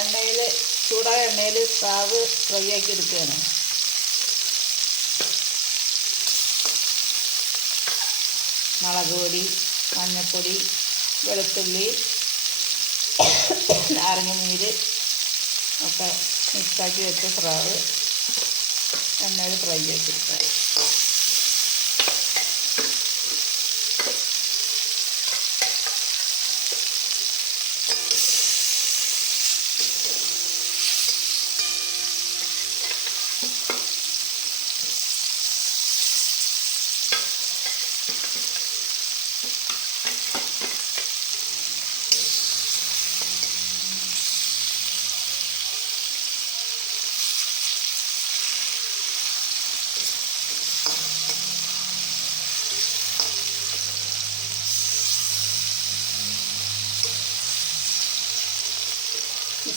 എണ്ണയിൽ ചൂടായ എണ്ണയിൽ സ്രാവ് ഫ്രൈ ആക്കി എടുക്കുകയാണ്. മുളക് പൊടി, മഞ്ഞൾപ്പൊടി, വെളുത്തുള്ളി, നാരങ്ങനീര് ഒക്കെ മിക്സാക്കി വെച്ച സ്രാവ് എണ്ണയിൽ ഫ്രൈ ചെയ്തെടുക്കുക.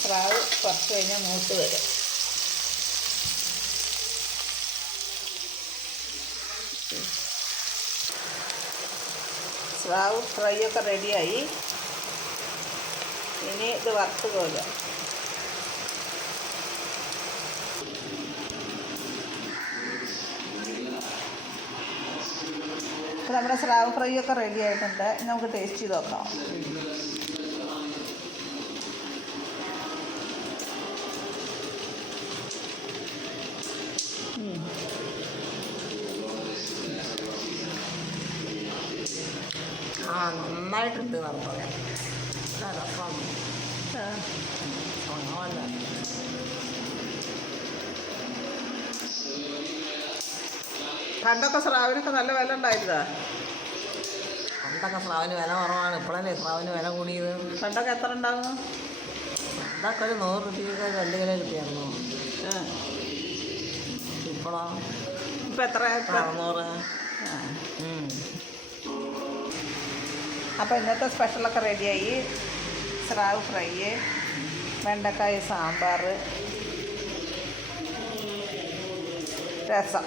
സ്രാവ് കുറച്ച് കഴിഞ്ഞാൽ മൂത്ത് വരും. സ്രാവ് ഫ്രൈ ഒക്കെ റെഡിയായി. ഇനി ഇത് വറുത്ത് കോരുക. അപ്പോൾ നമ്മുടെ സ്രാവ് ഫ്രൈ ഒക്കെ റെഡി ആയിട്ടുണ്ട്. ഇനി നമുക്ക് ടേസ്റ്റ് ചെയ്ത് നോക്കാം. നന്നായിട്ടുണ്ട് പറയാം. പണ്ടൊക്കെ സ്രാവിനൊക്കെ നല്ല വില ഉണ്ടായിരുന്നോ? പണ്ടൊക്കെ സ്രാവിന് വില കുറവാണ്. ഇപ്പോഴല്ലേ സ്രാവിന് വില കൂടിയത്. പണ്ടൊക്കെ എത്ര ഉണ്ടാകും? പണ്ടൊക്കെ ഒരു 100 രൂപയ്ക്ക് 2 കിലോ കിട്ടിയായിരുന്നു. ഇപ്പോഴോ ഇപ്പം എത്ര? 600. അപ്പോൾ ഇന്നത്തെ സ്പെഷ്യലൊക്കെ റെഡിയായി. സ്രാവ് ഫ്രൈ, വെണ്ടക്കായ സാമ്പാർ, രസം.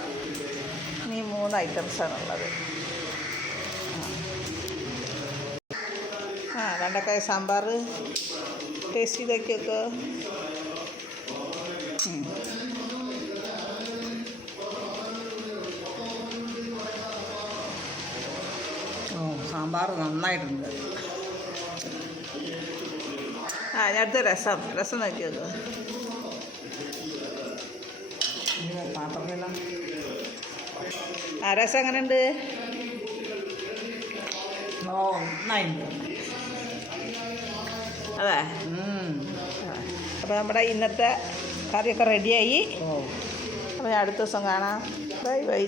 ഈ 3 ഐറ്റംസാണുള്ളത്. വെണ്ടക്കായ സാമ്പാർ ടേസ്റ്റ് ചെയ്തൊക്കെ. സാമ്പാർ നന്നായിട്ടുണ്ട്. അതിനടുത്ത് രസം നോക്കിയത്. പാത്രമെല്ലാം രസം എങ്ങനെയുണ്ട്? നന്നായിട്ടുണ്ട്. അതെ. അപ്പോൾ നമ്മുടെ ഇന്നത്തെ കറിയൊക്കെ റെഡിയായി. അപ്പോൾ അടുത്ത ദിവസം കാണാം. ബൈ.